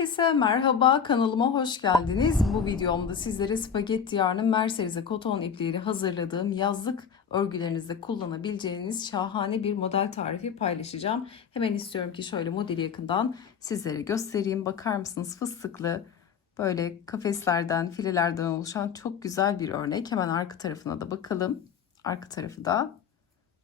Herkese merhaba kanalıma hoş geldiniz. Bu videomda sizlere spagetti yarnı Mercerize koton ipliğiyle hazırladığım yazlık örgülerinizde kullanabileceğiniz şahane bir model tarifi paylaşacağım. Hemen istiyorum ki şöyle modeli yakından sizlere göstereyim. Bakar mısınız fıstıklı böyle kafeslerden filelerden oluşan çok güzel bir örnek. Hemen arka tarafına da bakalım. Arka tarafı da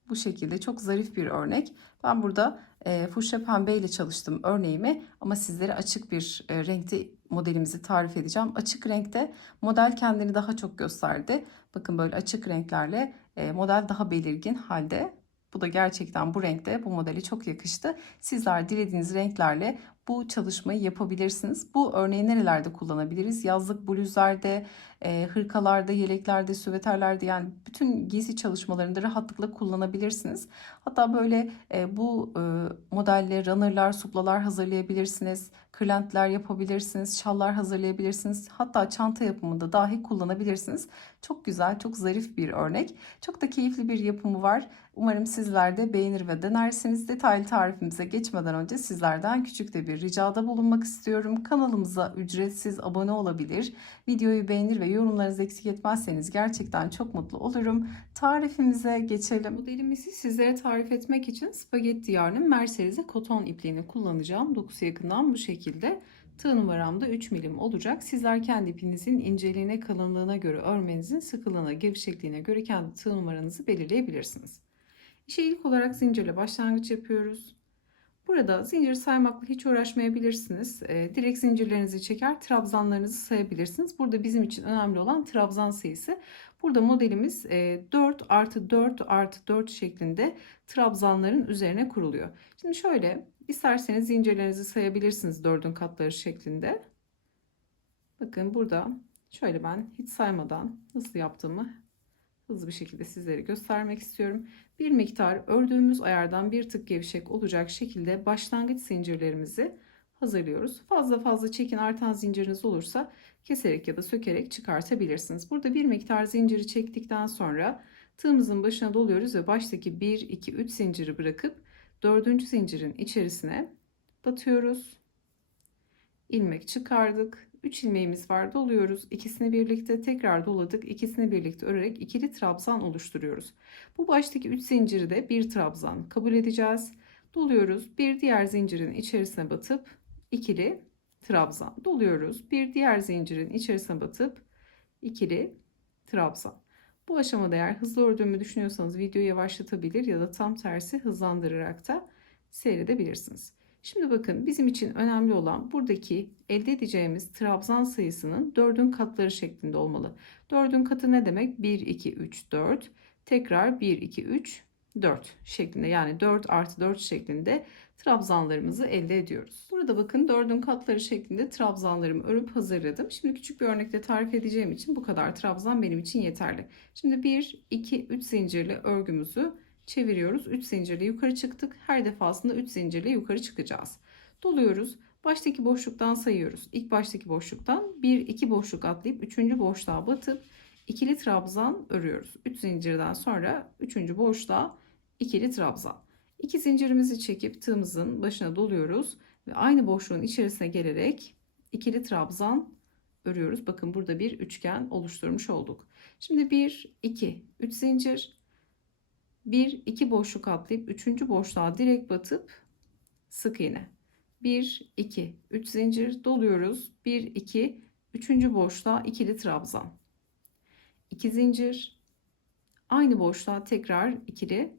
bu şekilde çok zarif bir örnek. Ben burada e, fuşya pembe ile çalıştım örneğimi ama sizlere açık bir e, renkte modelimizi tarif edeceğim. Açık renkte model kendini daha çok gösterdi. Bakın böyle açık renklerle e, model daha belirgin halde. Bu da gerçekten bu renkte bu modeli çok yakıştı. Sizler dilediğiniz renklerle bu çalışmayı yapabilirsiniz. Bu örneği nerelerde kullanabiliriz? Yazlık bluzlarda, e, hırkalarda, yeleklerde, süveterlerde yani bütün giysi çalışmalarında rahatlıkla kullanabilirsiniz. Hatta böyle e, bu e, modelle runnerlar, suplalar hazırlayabilirsiniz. Kırlentler yapabilirsiniz, şallar hazırlayabilirsiniz. Hatta çanta yapımında dahi kullanabilirsiniz. Çok güzel, çok zarif bir örnek. Çok da keyifli bir yapımı var. Umarım sizler de beğenir ve denersiniz. Detaylı tarifimize geçmeden önce sizlerden küçük de bir ricada bulunmak istiyorum. Kanalımıza ücretsiz abone olabilir. Videoyu beğenir ve yorumlarınızı eksik etmezseniz gerçekten çok mutlu olurum. Tarifimize geçelim. Modelimizi sizlere tarif etmek için spagetti yarnın Mercerize koton ipliğini kullanacağım. Dokusu yakından bu şekilde. Tığ numaram da 3 milim olacak. Sizler kendi ipinizin inceliğine, kalınlığına göre örmenizin sıkılığına, gevşekliğine göre kendi tığ numaranızı belirleyebilirsiniz. İşe ilk olarak zincirle başlangıç yapıyoruz. Burada zincir saymakla hiç uğraşmayabilirsiniz. E, direkt zincirlerinizi çeker, trabzanlarınızı sayabilirsiniz. Burada bizim için önemli olan trabzan sayısı. Burada modelimiz e, 4 artı 4 artı 4 şeklinde trabzanların üzerine kuruluyor. Şimdi şöyle isterseniz zincirlerinizi sayabilirsiniz dördün katları şeklinde. Bakın burada şöyle ben hiç saymadan nasıl yaptığımı hızlı bir şekilde sizlere göstermek istiyorum. Bir miktar ördüğümüz ayardan bir tık gevşek olacak şekilde başlangıç zincirlerimizi hazırlıyoruz. Fazla fazla çekin artan zinciriniz olursa keserek ya da sökerek çıkartabilirsiniz. Burada bir miktar zinciri çektikten sonra tığımızın başına doluyoruz ve baştaki 1, 2, 3 zinciri bırakıp dördüncü zincirin içerisine batıyoruz. ilmek çıkardık. 3 ilmeğimiz var doluyoruz. İkisini birlikte tekrar doladık. İkisini birlikte örerek ikili trabzan oluşturuyoruz. Bu baştaki 3 zinciri de bir trabzan kabul edeceğiz. Doluyoruz. Bir diğer zincirin içerisine batıp ikili trabzan. Doluyoruz. Bir diğer zincirin içerisine batıp ikili trabzan. Bu aşamada eğer hızlı ördüğümü düşünüyorsanız videoyu yavaşlatabilir ya da tam tersi hızlandırarak da seyredebilirsiniz. Şimdi bakın bizim için önemli olan buradaki elde edeceğimiz trabzan sayısının dördün katları şeklinde olmalı. Dördün katı ne demek? 1, 2, 3, 4. Tekrar 1, 2, 3, 4 şeklinde yani 4 artı 4 şeklinde trabzanlarımızı elde ediyoruz. Burada bakın dördün katları şeklinde trabzanlarımı örüp hazırladım. Şimdi küçük bir örnekte tarif edeceğim için bu kadar trabzan benim için yeterli. Şimdi 1, 2, 3 zincirli örgümüzü çeviriyoruz. 3 zincirle yukarı çıktık. Her defasında 3 zincirle yukarı çıkacağız. Doluyoruz. Baştaki boşluktan sayıyoruz. İlk baştaki boşluktan 1 2 boşluk atlayıp 3. boşluğa batıp ikili trabzan örüyoruz. 3 zincirden sonra 3. boşluğa ikili trabzan. 2 zincirimizi çekip tığımızın başına doluyoruz ve aynı boşluğun içerisine gelerek ikili trabzan örüyoruz. Bakın burada bir üçgen oluşturmuş olduk. Şimdi 1 2 3 zincir 1 2 boşluk atlayıp 3. boşluğa direkt batıp sık iğne 1 2 3 zincir doluyoruz 1 2 3. boşluğa ikili trabzan 2 zincir aynı boşluğa tekrar ikili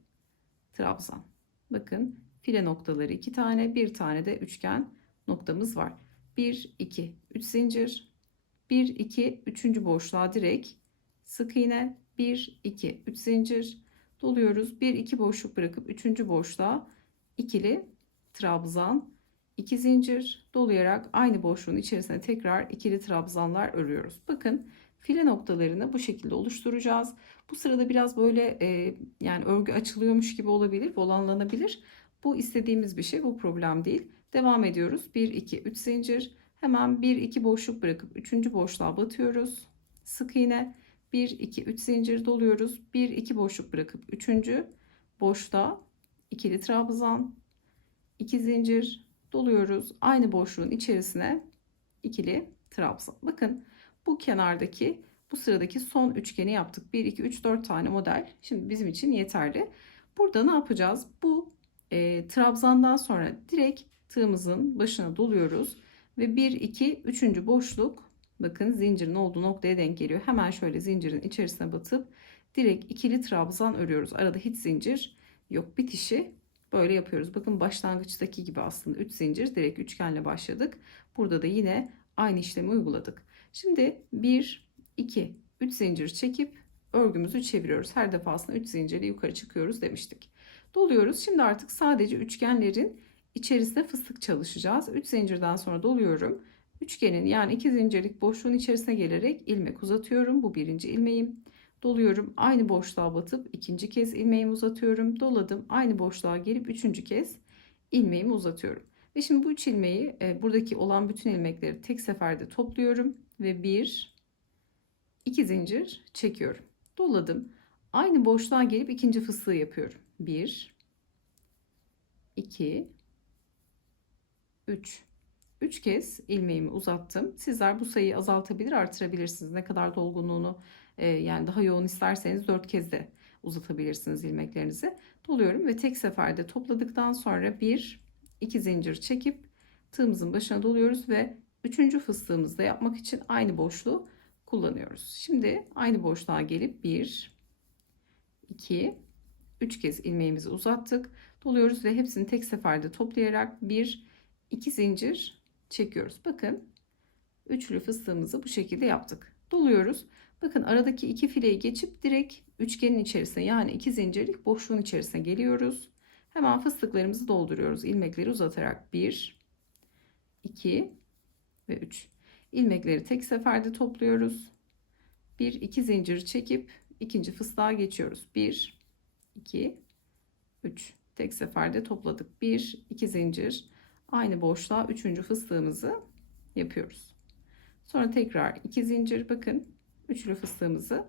trabzan bakın file noktaları 2 tane bir tane de üçgen noktamız var 1 2 3 zincir 1 2 3. boşluğa direkt sık iğne 1 2 3 zincir doluyoruz. 1 2 boşluk bırakıp 3. boşluğa ikili trabzan 2 zincir dolayarak aynı boşluğun içerisine tekrar ikili trabzanlar örüyoruz. Bakın file noktalarını bu şekilde oluşturacağız. Bu sırada biraz böyle e, yani örgü açılıyormuş gibi olabilir, volanlanabilir. Bu istediğimiz bir şey, bu problem değil. Devam ediyoruz. 1 2 3 zincir. Hemen 1 2 boşluk bırakıp 3. boşluğa batıyoruz. Sık iğne 1 2 3 zincir doluyoruz. 1 2 boşluk bırakıp 3. boşluğa ikili trabzan 2 zincir doluyoruz. Aynı boşluğun içerisine ikili trabzan. Bakın bu kenardaki bu sıradaki son üçgeni yaptık. 1, 2, 3, 4 tane model. Şimdi bizim için yeterli. Burada ne yapacağız? Bu e, trabzandan sonra direkt tığımızın başına doluyoruz. Ve 1, 2, 3. boşluk bakın zincirin olduğu noktaya denk geliyor. Hemen şöyle zincirin içerisine batıp direkt ikili trabzan örüyoruz. Arada hiç zincir yok. Bitişi böyle yapıyoruz. Bakın başlangıçtaki gibi aslında 3 zincir direkt üçgenle başladık. Burada da yine aynı işlemi uyguladık. Şimdi 1, 2, 3 zincir çekip örgümüzü çeviriyoruz. Her defasında 3 zincirle yukarı çıkıyoruz demiştik. Doluyoruz. Şimdi artık sadece üçgenlerin içerisinde fıstık çalışacağız. 3 zincirden sonra doluyorum. Üçgenin yani 2 zincirlik boşluğun içerisine gelerek ilmek uzatıyorum. Bu birinci ilmeğim. Doluyorum. Aynı boşluğa batıp ikinci kez ilmeğimi uzatıyorum. Doladım. Aynı boşluğa gelip üçüncü kez ilmeğimi uzatıyorum. Ve şimdi bu üç ilmeği e, buradaki olan bütün ilmekleri tek seferde topluyorum ve bir, iki zincir çekiyorum. Doladım. Aynı boşluğa gelip ikinci fıstığı yapıyorum. Bir, iki, üç. Üç kez ilmeğimi uzattım. Sizler bu sayıyı azaltabilir, artırabilirsiniz. Ne kadar dolgunluğunu e, yani daha yoğun isterseniz dört kez de uzatabilirsiniz ilmeklerinizi. Doluyorum ve tek seferde topladıktan sonra bir, iki zincir çekip tığımızın başına doluyoruz ve üçüncü fıstığımızı da yapmak için aynı boşluğu kullanıyoruz. Şimdi aynı boşluğa gelip 1 2 3 kez ilmeğimizi uzattık. Doluyoruz ve hepsini tek seferde toplayarak 1 2 zincir çekiyoruz. Bakın üçlü fıstığımızı bu şekilde yaptık. Doluyoruz. Bakın aradaki iki fileyi geçip direkt üçgenin içerisine yani iki zincirlik boşluğun içerisine geliyoruz. Hemen fıstıklarımızı dolduruyoruz. İlmekleri uzatarak 1 2 ve 3. İlmekleri tek seferde topluyoruz. 1 2 zincir çekip ikinci fıstığa geçiyoruz. 1 2 3 tek seferde topladık. 1 2 zincir aynı boşluğa üçüncü fıstığımızı yapıyoruz. Sonra tekrar 2 zincir bakın üçlü fıstığımızı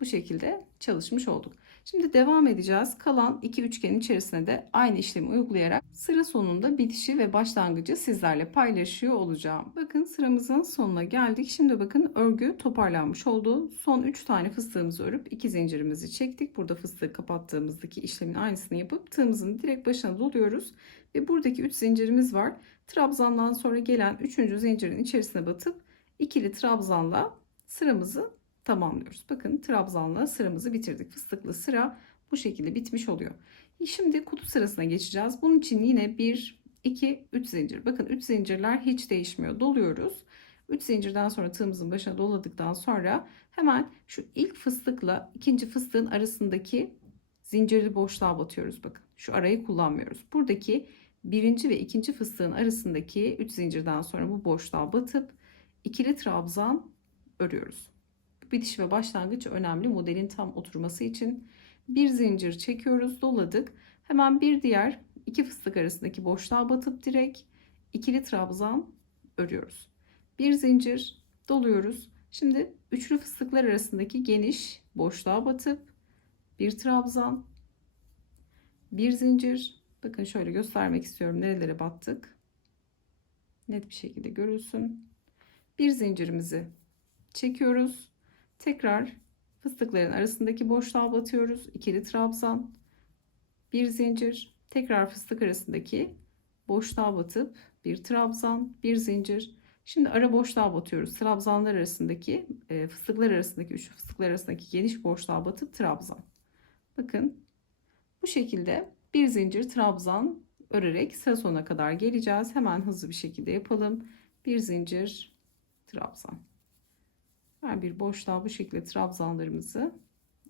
bu şekilde çalışmış olduk. Şimdi devam edeceğiz. Kalan iki üçgen içerisine de aynı işlemi uygulayarak sıra sonunda bitişi ve başlangıcı sizlerle paylaşıyor olacağım. Bakın sıramızın sonuna geldik. Şimdi bakın örgü toparlanmış oldu. Son 3 tane fıstığımızı örüp iki zincirimizi çektik. Burada fıstığı kapattığımızdaki işlemin aynısını yapıp tığımızın direkt başına doluyoruz. Ve buradaki 3 zincirimiz var. Trabzandan sonra gelen 3. zincirin içerisine batıp ikili trabzanla sıramızı tamamlıyoruz. Bakın trabzanla sıramızı bitirdik. Fıstıklı sıra bu şekilde bitmiş oluyor. Şimdi kutu sırasına geçeceğiz. Bunun için yine 1, 2, 3 zincir. Bakın 3 zincirler hiç değişmiyor. Doluyoruz. 3 zincirden sonra tığımızın başına doladıktan sonra hemen şu ilk fıstıkla ikinci fıstığın arasındaki zincirli boşluğa batıyoruz. Bakın şu arayı kullanmıyoruz. Buradaki birinci ve ikinci fıstığın arasındaki 3 zincirden sonra bu boşluğa batıp ikili trabzan örüyoruz. Bitiş ve başlangıç önemli modelin tam oturması için. Bir zincir çekiyoruz, doladık. Hemen bir diğer iki fıstık arasındaki boşluğa batıp direkt ikili trabzan örüyoruz. Bir zincir doluyoruz. Şimdi üçlü fıstıklar arasındaki geniş boşluğa batıp bir trabzan, bir zincir. Bakın şöyle göstermek istiyorum nerelere battık. Net bir şekilde görülsün. Bir zincirimizi çekiyoruz. Tekrar fıstıkların arasındaki boşluğa batıyoruz. İkili trabzan, bir zincir, tekrar fıstık arasındaki boşluğa batıp bir trabzan, bir zincir. Şimdi ara boşluğa batıyoruz. Trabzanlar arasındaki e, fıstıklar arasındaki üç fıstıklar arasındaki geniş boşluğa batıp trabzan. Bakın bu şekilde bir zincir trabzan örerek sıra sonuna kadar geleceğiz. Hemen hızlı bir şekilde yapalım. Bir zincir trabzan. Her bir boşluğa bu şekilde trabzanlarımızı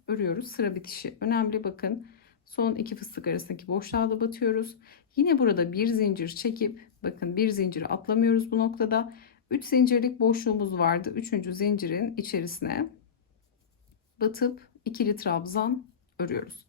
örüyoruz. Sıra bitişi önemli. Bakın son iki fıstık arasındaki boşluğa da batıyoruz. Yine burada bir zincir çekip bakın bir zinciri atlamıyoruz bu noktada. 3 zincirlik boşluğumuz vardı. Üçüncü zincirin içerisine batıp ikili trabzan örüyoruz.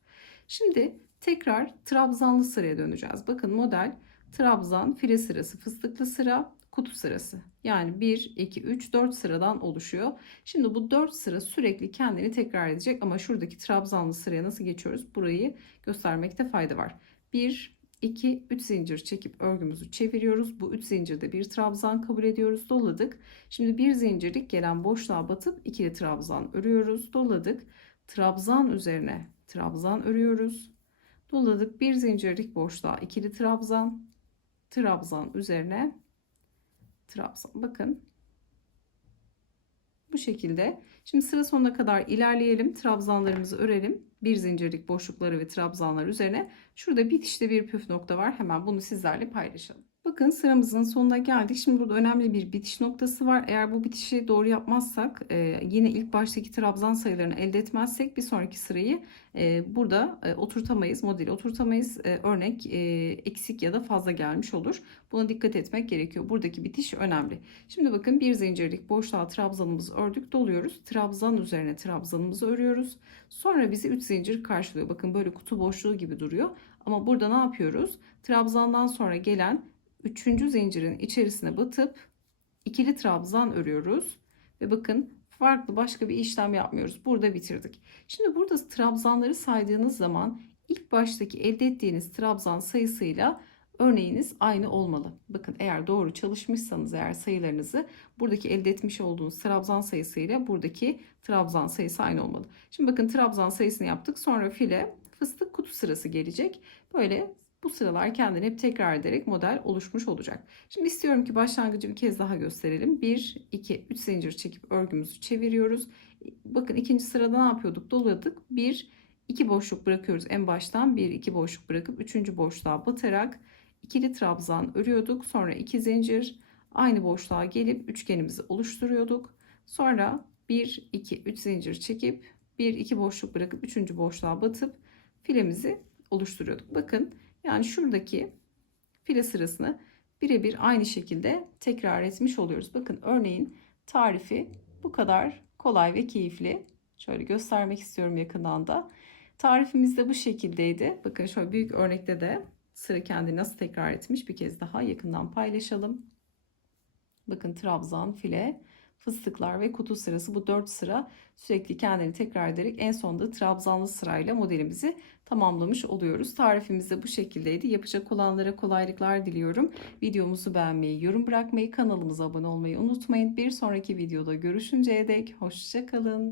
Şimdi tekrar trabzanlı sıraya döneceğiz. Bakın model trabzan file sırası fıstıklı sıra kutu sırası. Yani 1, 2, 3, 4 sıradan oluşuyor. Şimdi bu 4 sıra sürekli kendini tekrar edecek ama şuradaki trabzanlı sıraya nasıl geçiyoruz? Burayı göstermekte fayda var. 1, 2 3 zincir çekip örgümüzü çeviriyoruz. Bu 3 zincirde bir trabzan kabul ediyoruz. Doladık. Şimdi bir zincirlik gelen boşluğa batıp ikili trabzan örüyoruz. Doladık. Trabzan üzerine trabzan örüyoruz. Doladık. Bir zincirlik boşluğa ikili trabzan. Trabzan üzerine trabzan. Bakın. Bu şekilde. Şimdi sıra sonuna kadar ilerleyelim. Trabzanlarımızı örelim. Bir zincirlik boşlukları ve trabzanlar üzerine. Şurada bitişte bir püf nokta var. Hemen bunu sizlerle paylaşalım. Bakın sıramızın sonuna geldik. Şimdi burada önemli bir bitiş noktası var. Eğer bu bitişi doğru yapmazsak e, yine ilk baştaki trabzan sayılarını elde etmezsek bir sonraki sırayı e, burada e, oturtamayız. Modeli oturtamayız. E, örnek e, eksik ya da fazla gelmiş olur. Buna dikkat etmek gerekiyor. Buradaki bitiş önemli. Şimdi bakın bir zincirlik boşluğa trabzanımızı ördük. Doluyoruz. Trabzan üzerine trabzanımızı örüyoruz. Sonra bizi 3 zincir karşılıyor. Bakın böyle kutu boşluğu gibi duruyor. Ama burada ne yapıyoruz? Trabzandan sonra gelen üçüncü zincirin içerisine batıp ikili trabzan örüyoruz. Ve bakın farklı başka bir işlem yapmıyoruz. Burada bitirdik. Şimdi burada trabzanları saydığınız zaman ilk baştaki elde ettiğiniz trabzan sayısıyla örneğiniz aynı olmalı. Bakın eğer doğru çalışmışsanız eğer sayılarınızı buradaki elde etmiş olduğunuz trabzan sayısıyla buradaki trabzan sayısı aynı olmalı. Şimdi bakın trabzan sayısını yaptık. Sonra file fıstık kutu sırası gelecek. Böyle bu sıralar kendini hep tekrar ederek model oluşmuş olacak. Şimdi istiyorum ki başlangıcı bir kez daha gösterelim. 1, 2, 3 zincir çekip örgümüzü çeviriyoruz. Bakın ikinci sırada ne yapıyorduk? Doladık. 1, 2 boşluk bırakıyoruz en baştan. 1, 2 boşluk bırakıp 3. boşluğa batarak ikili trabzan örüyorduk. Sonra 2 zincir aynı boşluğa gelip üçgenimizi oluşturuyorduk. Sonra 1, 2, 3 zincir çekip 1, 2 boşluk bırakıp 3. boşluğa batıp filemizi oluşturuyorduk. Bakın yani şuradaki file sırasını birebir aynı şekilde tekrar etmiş oluyoruz. Bakın örneğin tarifi bu kadar kolay ve keyifli. Şöyle göstermek istiyorum yakından da. Tarifimiz de bu şekildeydi. Bakın şöyle büyük örnekte de sıra kendini nasıl tekrar etmiş bir kez daha yakından paylaşalım. Bakın trabzan, file, fıstıklar ve kutu sırası bu 4 sıra sürekli kendini tekrar ederek en sonunda trabzanlı sırayla modelimizi tamamlamış oluyoruz. Tarifimiz de bu şekildeydi. Yapacak olanlara kolaylıklar diliyorum. Videomuzu beğenmeyi, yorum bırakmayı, kanalımıza abone olmayı unutmayın. Bir sonraki videoda görüşünceye dek hoşçakalın.